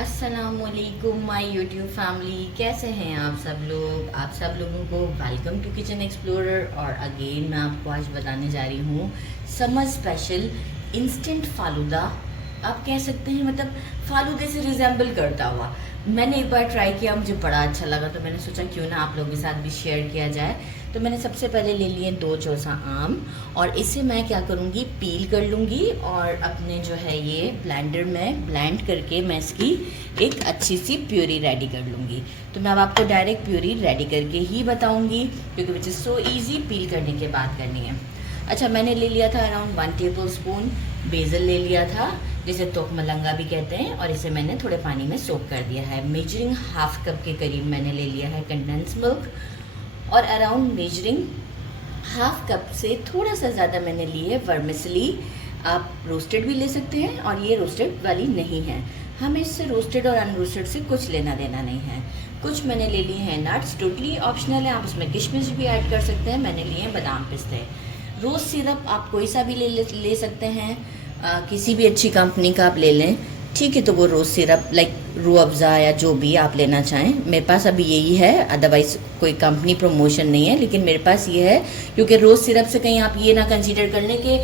अस्सलामुअलैकुम my YouTube family, कैसे हैं आप सब लोग। आप सब लोगों को वेलकम टू किचन एक्सप्लोरर। और अगेन मैं आपको आज बताने जा रही हूँ समर स्पेशल इंस्टेंट फालूदा। आप कह सकते हैं मतलब फालूदे से रिजेंबल करता हुआ। मैंने एक बार ट्राई किया, मुझे बड़ा अच्छा लगा, तो मैंने सोचा क्यों ना आप लोगों के साथ भी शेयर किया जाए। तो मैंने सबसे पहले ले लिए 2 चौसा आम, और इसे मैं क्या करूँगी, पील कर लूँगी और अपने जो है ये ब्लेंडर में ब्लेंड करके मैं इसकी एक अच्छी सी प्यूरी रेडी कर लूँगी। तो मैं अब आपको डायरेक्ट प्यूरी रेडी करके ही बताऊँगी, क्योंकि विच इज़ सो ईजी, पील करने के बाद करनी है। अच्छा, मैंने ले लिया था अराउंड 1 टेबल स्पून बेसल ले लिया था, जिसे तोक मलंगा भी कहते हैं, और इसे मैंने थोड़े पानी में सोक कर दिया है। मेजरिंग हाफ कप के करीब मैंने ले लिया है कंडेंस मिल्क, और अराउंड मेजरिंग हाफ कप से थोड़ा सा ज़्यादा मैंने ली है वर्मिसली। आप रोस्टेड भी ले सकते हैं, और ये रोस्टेड वाली नहीं है। हमें इससे रोस्टेड और अनरोस्टेड से कुछ लेना देना नहीं है। कुछ मैंने ले लिए हैं नट्स, टोटली ऑप्शनल है, आप उसमें किशमिश भी ऐड कर सकते हैं। मैंने लिए हैं बादाम पिस्ते। रोज़ सिरप आप कोई सा भी ले सकते हैं, किसी भी अच्छी कंपनी का आप ले लें, ठीक है। तो वो रोज़ सिरप लाइक रूह अफ़ज़ा या जो भी आप लेना चाहें, मेरे पास अभी यही है, अदरवाइज़ कोई कंपनी प्रमोशन नहीं है, लेकिन मेरे पास ये है, क्योंकि रोज़ सिरप से कहीं आप ये ना कंसीडर कर लें कि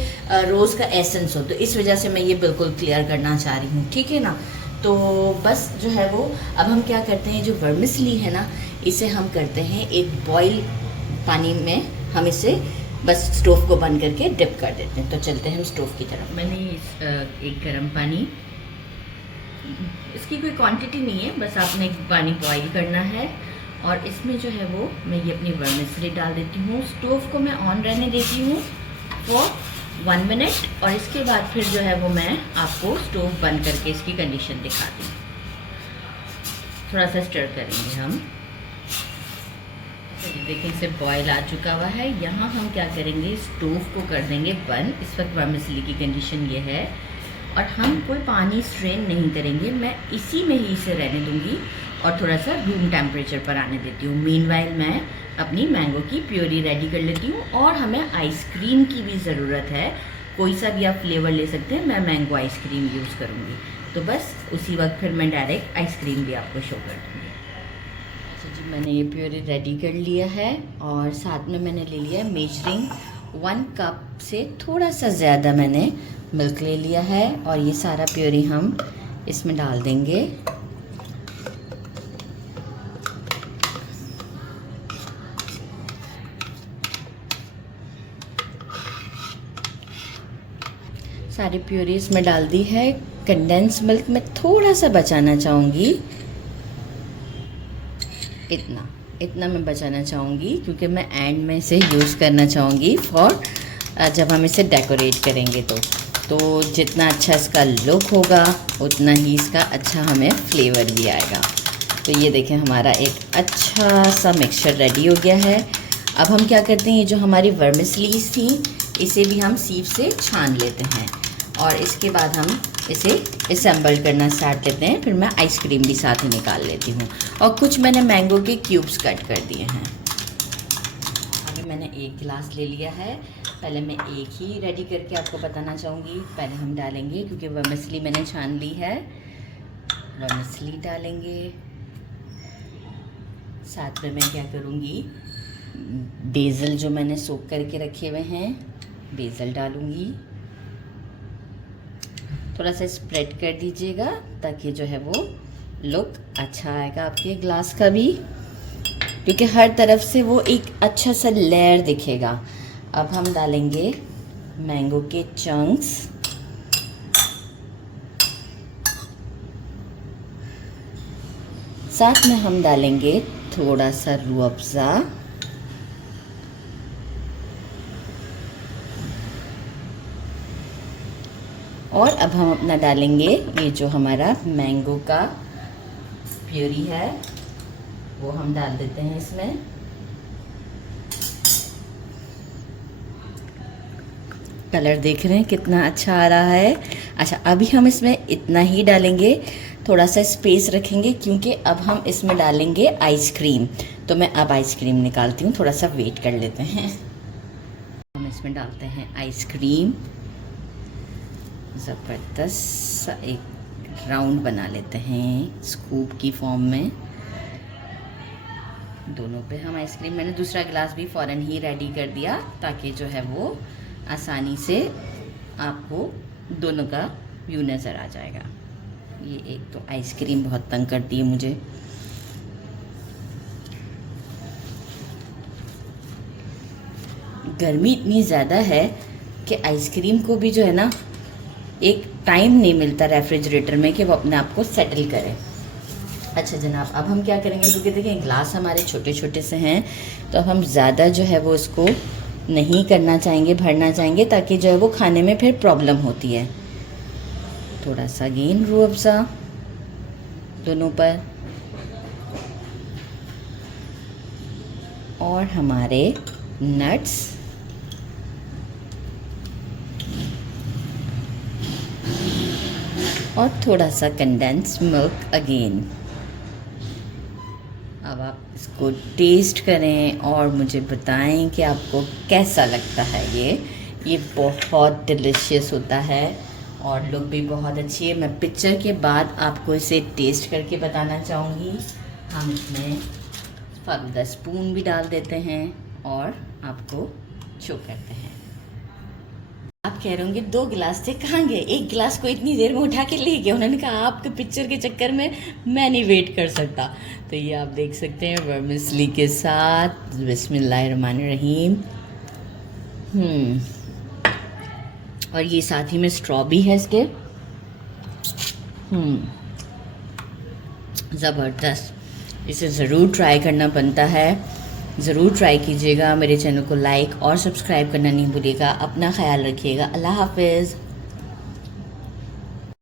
रोज़ का एसेंस हो, तो इस वजह से मैं ये बिल्कुल क्लियर करना चाह रही हूँ, ठीक है ना। तो बस जो है वो अब हम क्या करते हैं, जो वर्मिसली है ना, इसे हम करते हैं एक बॉयल पानी में, हम इसे बस स्टोव को बंद करके डिप कर देते हैं। तो चलते हैं हम स्टोव की तरफ। मैंने एक गर्म पानी, इसकी कोई क्वांटिटी नहीं है, बस आपने पानी बॉईल करना है, और इसमें जो है वो मैं ये अपनी वर्मिसली डाल देती हूँ। स्टोव को मैं ऑन रहने देती हूँ फॉर 1 मिनट, और इसके बाद फिर जो है वो मैं आपको स्टोव बंद करके इसकी कंडीशन दिखाती हूँ। थोड़ा सा स्टर करेंगे हम। देखिए इसे बॉयल आ चुका हुआ है। यहाँ हम क्या करेंगे, स्टोव को कर देंगे बंद। इस वक्त वर्मिसली की कंडीशन ये है, और हम कोई पानी स्ट्रेन नहीं करेंगे, मैं इसी में ही इसे रहने दूंगी और थोड़ा सा रूम टेम्परेचर पर आने देती हूँ। मीनवाइल मैं अपनी मैंगो की प्योरी रेडी कर लेती हूँ, और हमें आइसक्रीम की भी ज़रूरत है। कोई सा भी आप फ्लेवर ले सकते हैं, मैं मैंगो आइसक्रीम यूज़ करूँगी। तो बस उसी वक्त फिर मैं डायरेक्ट आइसक्रीम भी आपको शो कर दूँगी। अच्छा जी, मैंने ये प्योरी रेडी कर लिया है, और साथ में मैंने ले लिया है मेजरिंग 1 कप से थोड़ा सा ज़्यादा मैंने मिल्क ले लिया है, और ये सारा प्योरी हम इसमें डाल देंगे। सारी प्योरी इसमें डाल दी है। कंडेंस मिल्क में थोड़ा सा बचाना चाहूँगी, इतना मैं बचाना चाहूँगी, क्योंकि मैं एंड में इसे यूज़ करना चाहूँगी फॉर जब हम इसे डेकोरेट करेंगे। तो जितना अच्छा इसका लुक होगा, उतना ही इसका अच्छा हमें फ्लेवर भी आएगा। तो ये देखें, हमारा एक अच्छा सा मिक्सचर रेडी हो गया है। अब हम क्या करते हैं, ये जो हमारी वर्मिसलीज थी, इसे भी हम सीव से छान लेते हैं, और इसके बाद हम इसे असेंबल करना स्टार्ट लेते हैं। फिर मैं आइसक्रीम भी साथ ही निकाल लेती हूँ, और कुछ मैंने मैंगो के क्यूब्स कट कर दिए हैं। अभी मैंने 1 गिलास ले लिया है। पहले मैं एक ही रेडी करके आपको बताना चाहूँगी। पहले हम डालेंगे, क्योंकि वर्मिसली मैंने छान ली है, वर्मिसली डालेंगे। साथ में मैं क्या करूँगी, बेसल जो मैंने सोक करके रखे हुए हैं, बेसल डालूँगी। थोड़ा सा स्प्रेड कर दीजिएगा, ताकि जो है वो लुक अच्छा आएगा आपके ग्लास का भी, क्योंकि हर तरफ से वो एक अच्छा सा लेयर दिखेगा। अब हम डालेंगे मैंगो के चंक्स, साथ में हम डालेंगे थोड़ा सा रूह अफ़ज़ा, और अब हम अपना डालेंगे ये जो हमारा मैंगो का प्यूरी है, वो हम डाल देते हैं इसमें। कलर देख रहे हैं कितना अच्छा आ रहा है। अच्छा, अभी हम इसमें इतना ही डालेंगे, थोड़ा सा स्पेस रखेंगे, क्योंकि अब हम इसमें डालेंगे आइसक्रीम। तो मैं अब आइसक्रीम निकालती हूँ, थोड़ा सा वेट कर लेते हैं। हम इसमें डालते हैं आइसक्रीम, ज़बरदस्त एक राउंड बना लेते हैं स्कूप की फॉर्म में। दोनों पे हम आइसक्रीम, मैंने दूसरा गिलास भी फ़ौरन ही रेडी कर दिया ताकि जो है वो आसानी से आपको दोनों का व्यू नज़र आ जाएगा। ये एक तो आइसक्रीम बहुत तंग करती है मुझे। गर्मी इतनी ज़्यादा है कि आइसक्रीम को भी जो है ना एक टाइम नहीं मिलता रेफ्रिजरेटर में कि वो अपने आप को सेटल करे। अच्छा जनाब, अब हम क्या करेंगे, क्योंकि देखें ग्लास हमारे छोटे छोटे से हैं, तो अब हम ज़्यादा जो है वो इसको नहीं करना चाहेंगे, भरना चाहेंगे, ताकि जो है वो खाने में फिर प्रॉब्लम होती है। थोड़ा सा अगेन रूह अफ़ज़ा दोनों पर, और हमारे नट्स और थोड़ा सा कंडेंस मिल्क अगेन। अब आप इसको टेस्ट करें और मुझे बताएं कि आपको कैसा लगता है। ये बहुत डिलीशियस होता है और लुक भी बहुत अच्छी है। मैं पिक्चर के बाद आपको इसे टेस्ट करके बताना चाहूँगी। हम इसमें फालूदा स्पून भी डाल देते हैं और आपको शो करते हैं। आप कह रहे होंगे 2 गिलास थे, कहाँ गए? 1 गिलास को इतनी देर में उठा के ले गए। उन्होंने कहा आपके पिक्चर के चक्कर में मैं नहीं वेट कर सकता। तो ये आप देख सकते हैं वर्मिसली के साथ। बिस्मिल्लाहिर्रहमानिर्रहीम। और ये साथ ही में स्ट्रॉ भी है इसके। ज़बरदस्त, इसे ज़रूर ट्राई करना बनता है। ज़रूर ट्राई कीजिएगा। मेरे चैनल को लाइक और सब्सक्राइब करना नहीं भूलिएगा। अपना ख्याल रखिएगा। अल्लाह हाफ़िज़।